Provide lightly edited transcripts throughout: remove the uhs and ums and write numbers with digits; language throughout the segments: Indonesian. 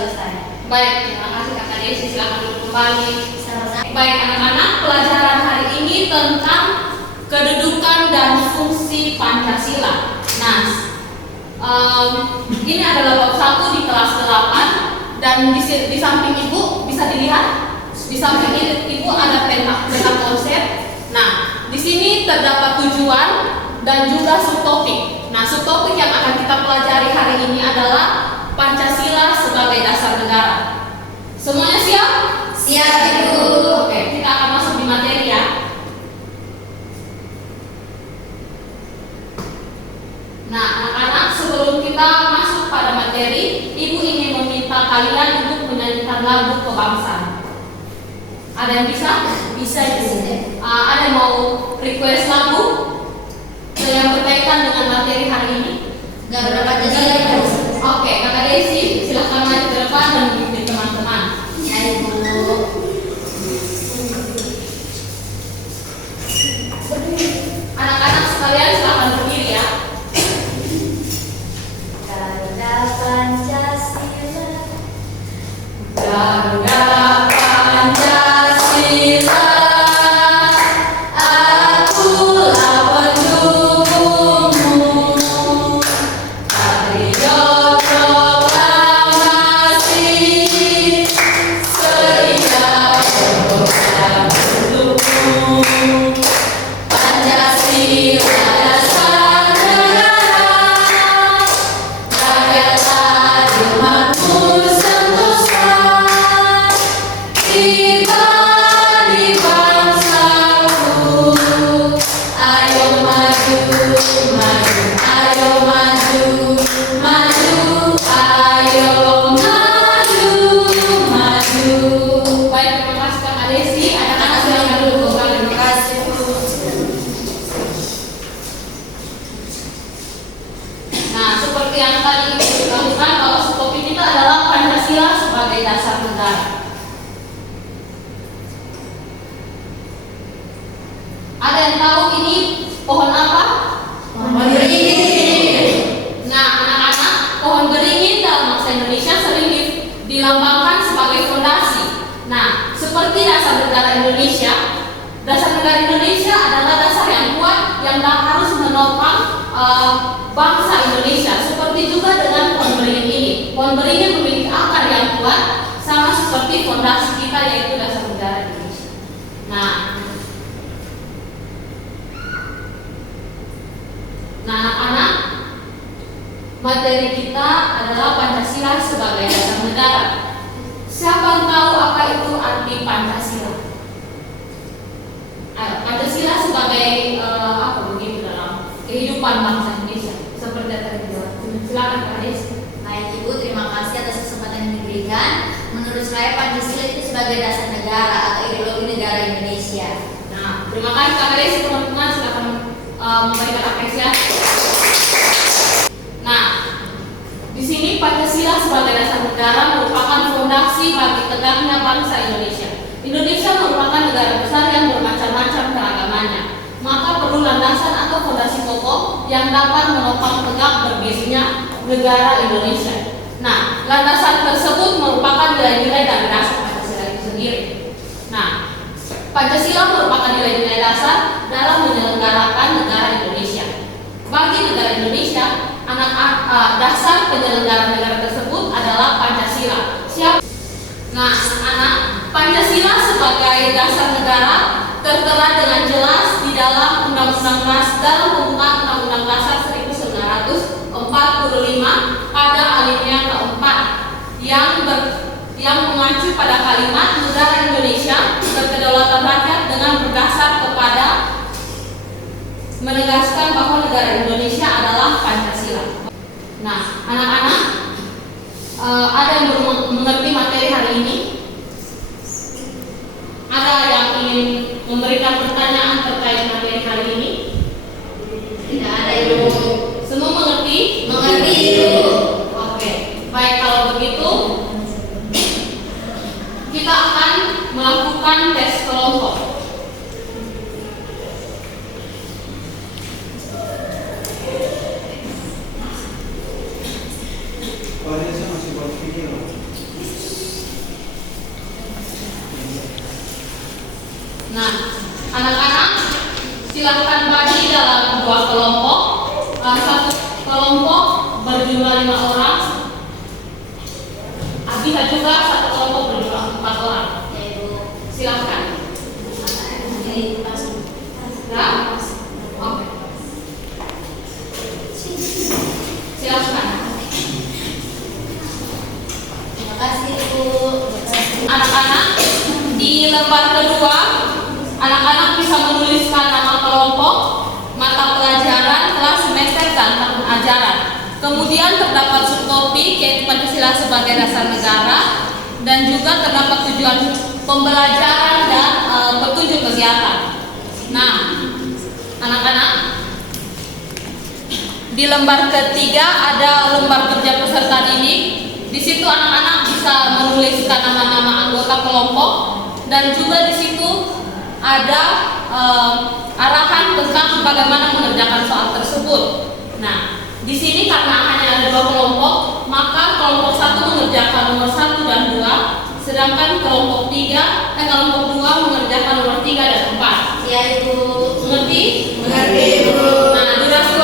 selesai. Baik, terima kasih Kakak Desi, silakan duduk kembali. Sama-sama. Baik anak-anak, pelajaran hari ini tentang kedudukan dan fungsi Pancasila. Nah, ini adalah bab 1 di kelas 8 dan di samping ibu bisa dilihat, di samping ibu ada peta konsep. Nah, di sini terdapat tujuan dan juga subtopik. Nah, subtopik yang akan kita pelajari hari ini adalah Pancasila sebagai dasar negara. Semuanya siap? Siap, Ibu. Oke, kita akan masuk di materi ya. Nah, anak-anak, sebelum kita masuk pada materi, Ibu ingin meminta kalian untuk menyanyikan lagu kebangsaan. Ada yang bisa? Bisa, Ibu. Ada yang mau request lagu yang berkaitan dengan materi hari ini? Nggak berpancasila, Ibu. Oke, Kakak Desi, silahkan maju ke depan dan mengikuti teman-teman. Ya, Ibu. Anak-anak sekalian silahkan berdiri ya. Garuda Pancasila. Garuda Pancasila, akulah pendukungmu. Patriot proklamasi, setia program pendukung. Pancasila dasar negara, rakyat adil makmur sentosa. Kita di bangsaku, ayo maju, maju, ayo maju, maju, ayo maju, maju. Baik, terima kasih Kak Desi. Anak-anak silakan duduk kembali. Terima kasih, Bu. Nah, seperti yang tadi Ibu katakan bahwa subtopik kita adalah Pancasila sebagai dasar negara. Ada yang tahu ini pohon apa? Pohon beringin. Nah, anak-anak, pohon beringin dalam bahasa Indonesia sering dilambangkan sebagai fondasi. Nah, seperti dasar negara Indonesia, dasar negara Indonesia adalah dasar yang kuat yang harus menopang bangsa Indonesia. Seperti juga dengan pohon beringin ini. Pohon beringin memiliki akar yang kuat, sama seperti fondasi kita yaitu dasar negara Indonesia. Nah, anak-anak, materi kita adalah Pancasila sebagai dasar negara. Siapa yang tahu apa itu arti Pancasila? Pancasila sebagai apa begitu dalam kehidupan bangsa Indonesia seperti yang tadi dijelaskan. Silakan Kak Desi. Baik, Ibu, terima kasih atas kesempatan yang diberikan. Menurut saya Pancasila itu sebagai dasar negara atau ideologi negara Indonesia. Nah, terima kasih Kak Desi, teman-teman silakan memberikan apresiasi. Nah, di sini Pancasila sebagai dasar negara merupakan fondasi bagi tegaknya bangsa Indonesia. Indonesia merupakan negara besar yang bermacam-macam keragamannya. Maka perlu landasan atau fondasi kokoh yang dapat menopang tegak berdirinya negara Indonesia. Nah, landasan tersebut merupakan nilai-nilai dari dasar Pancasila itu sendiri. Nah, Pancasila merupakan nilai-nilai dasar dalam menyelenggarakan negara Indonesia. Bagi negara Indonesia, dasar penyelenggaraan negara tersebut adalah Pancasila. Nah, anak, Pancasila sebagai dasar negara tertera dengan jelas di dalam Undang-Undang Pembukaan Undang-Undang Dasar 1945 pada alinea keempat yang mengacu pada kalimat negara Indonesia berkedaulatan rakyat dengan berdasar kepada menegaskan bahwa negara Indonesia adalah Pancasila. Nah, anak-anak, ada yang belum mengerti materi hari ini? Ada yang ingin memberikan pertanyaan terkait materi hari ini? Tidak ada, Ibu. Semua mengerti? Mengerti, Ibu. Oke, baik kalau begitu kita akan melakukan tes kelompok. Soalnya saya masih buat video. Nah, anak-anak silakan bagi dalam dua kelompok. Satu kelompok berjumlah 5 orang. Bisa juga satu kelompok berjumlah 4 orang. Silakan. Ya? Oke. Silakan. Terima kasih Bu. Anak-anak, di lembar kedua, anak-anak bisa menuliskan nama kelompok, mata pelajaran, kelas, semester, dan tahun ajaran. Kemudian terdapat subtopik yaitu Pancasila sebagai dasar negara, dan juga terdapat tujuan pembelajaran dan petunjuk kegiatan. Nah, anak-anak, di lembar ketiga ada lembar kerja peserta didik. Di situ anak-anak bisa menuliskan nama-nama anggota kelompok, dan juga di situ ada arahan tentang bagaimana mengerjakan soal tersebut. Nah, di sini karena hanya ada 2 kelompok, maka kelompok 1 mengerjakan nomor 1 dan 2, sedangkan kelompok 2 mengerjakan nomor 3 dan 4. Ya Ibu. Mengerti? Mengerti Bu. Nah, durasi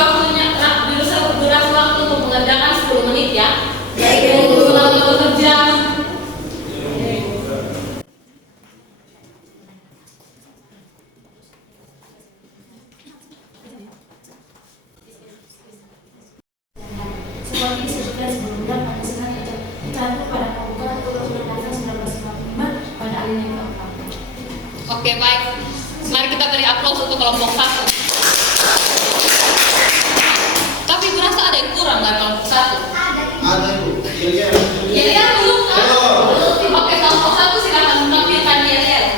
waktu untuk mengerjakan 10 menit ya. Ya Ibu. Selamat bekerja. Seperti disebutkan sebelumnya, Pancasila tercantum pada pembukaan Undang-Undang Dasar 1945 pada alinea keempat. Oke, baik. Mari kita beri aplaus untuk kelompok 1. Tapi berasa ada yang kurang dari kelompok 1. Ada Ibu. Yel belum kan? Oke, kelompok 1 silakan tampilkan Yel.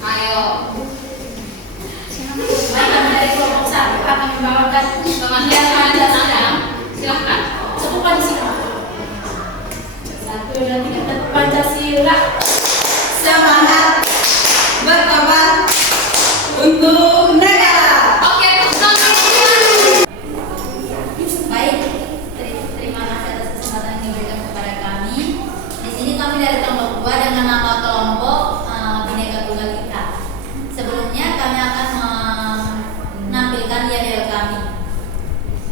Ayo. Baik, dari kelompok 1 akan membawakan Teman-teman ada Anda. Silakan. satu Pancasila. 1, 2, 3, Pancasila. Semangat berkorban untuk negara. Oke, selamat. Baik, terima kasih atas kesempatan yang diberikan kepada kami. Di sini kami dari kelompok 2 dengan nama kelompok Bhinneka Tunggal Ika. Sebelumnya kami akan menampilkan yel kami.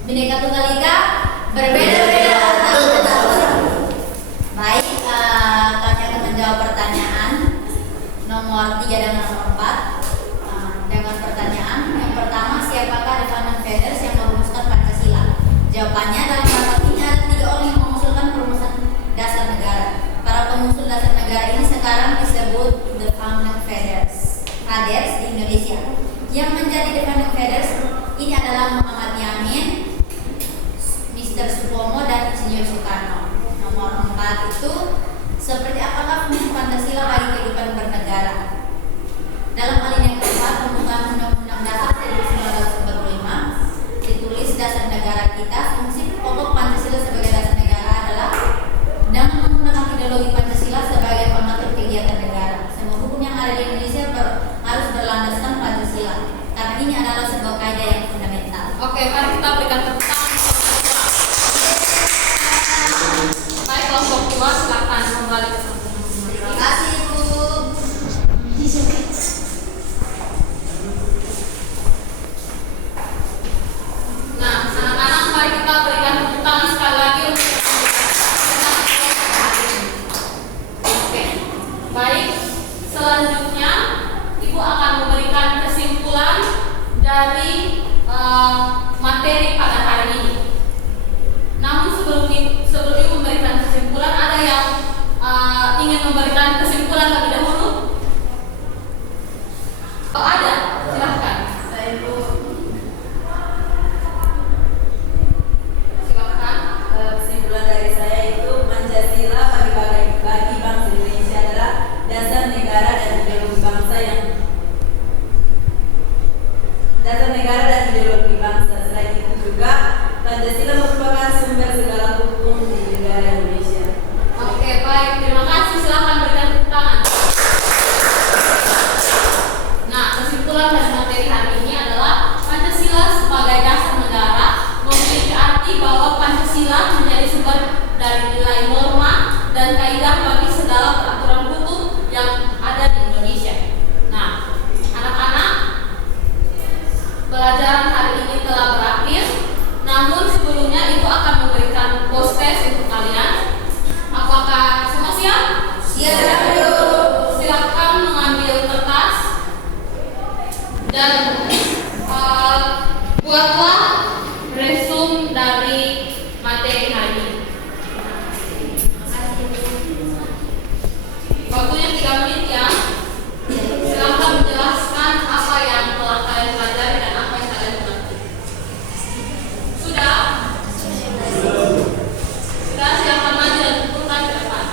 Bhinneka Tunggal Ika berbeda-beda tetapi. Baik, kami akan menjawab pertanyaan nomor 3 dan nomor 4 dengan pertanyaan yang pertama, siapakah the founding fathers yang merumuskan Pancasila? Jawabannya, dalam rapat ini ada 3 orang yang mengusulkan perumusan dasar negara. Para pengusul dasar negara ini sekarang disebut the founding fathers di Indonesia. Yang menjadi the founding fathers ini adalah Muhammad Yamin, Mr. Supomo, dan Insinyur Soekarno. Nomor 4 itu, seperti apakah fungsi Pancasila bagi kehidupan bernegara? Dalam alinea keempat pembukaan Undang-Undang Dasar 1945 ditulis dasar negara kita, fungsi pokok Pancasila sebagai dasar negara adalah dengan menggunakan ideologi Pancasila sebagai pengatur kegiatan negara. Semua hukum yang ada di Indonesia harus berlandaskan Pancasila, karena ini adalah sebuah kaidah yang fundamental. Oke, mari kita berikan tepuk tangan. Baik, kelompok 2 silakan kembali ke tempat. Terima kasih Bu. Nah, anak-anak, mari kita berikan tepuk tangan sekali lagi untuk Oke, baik. Selanjutnya, Ibu akan memberikan kesimpulan dari materi pada hari ini. Namun sebelum Ibu memberikan kesimpulan, ada yang ingin memberikan kesimpulan terlebih dahulu? Oh, ada, silahkan. Silakan. Kesimpulan dari saya itu Pancasila bagi bangsa Indonesia adalah dasar negara dan ideologi bangsa Selain itu juga Pancasila merupakan sumber segala hukum di negara Indonesia. Oke, baik. Terima kasih. Silakan berikan tepuk tangan. Nah, kesimpulan dari materi hari ini adalah Pancasila sebagai dasar negara memiliki arti bahwa Pancasila menjadi sumber dari nilai norma dan kaidah bagi segala peraturan hukum yang ada di Indonesia. Nah, anak-anak, pelajaran hari ini telah berakhir. Namun sebelumnya ibu akan memberikan post test untuk kalian. Apakah semua siap? Siap. Silakan mengambil kertas dan buatlah resume dari materi hari ini. Waktunya 3 menit ya. Silakan menjelaskan apa yang telah kalian pelajari dan apa yang kalian mengerti. Sudah? Sudah, silakan maju dan kumpulkan ke depan.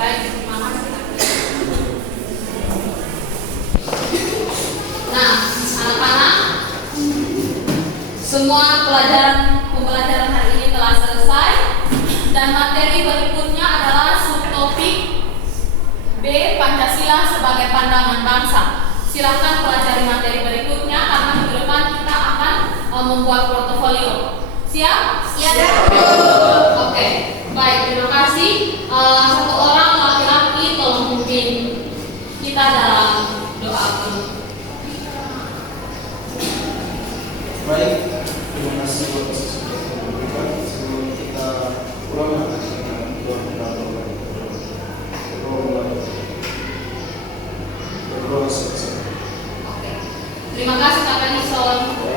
Baik, terima kasih. Nah, anak-anak, semua pembelajaran hari ini telah selesai dan materi berikutnya adalah subtopik B, Pancasila sebagai pandangan bangsa. Silahkan pelajari materi berikutnya karena minggu depan kita akan membuat portofolio. Siap? Siap. Oke, baik, terima kasih. Satu orang laki-laki tolong pimpin kita dalam doa penutup. Baik, terima kasih Bapak sudah memberikan. Sebelum kita pulang dengan doa pendoa. Oke. Terima kasih Kakak Nison.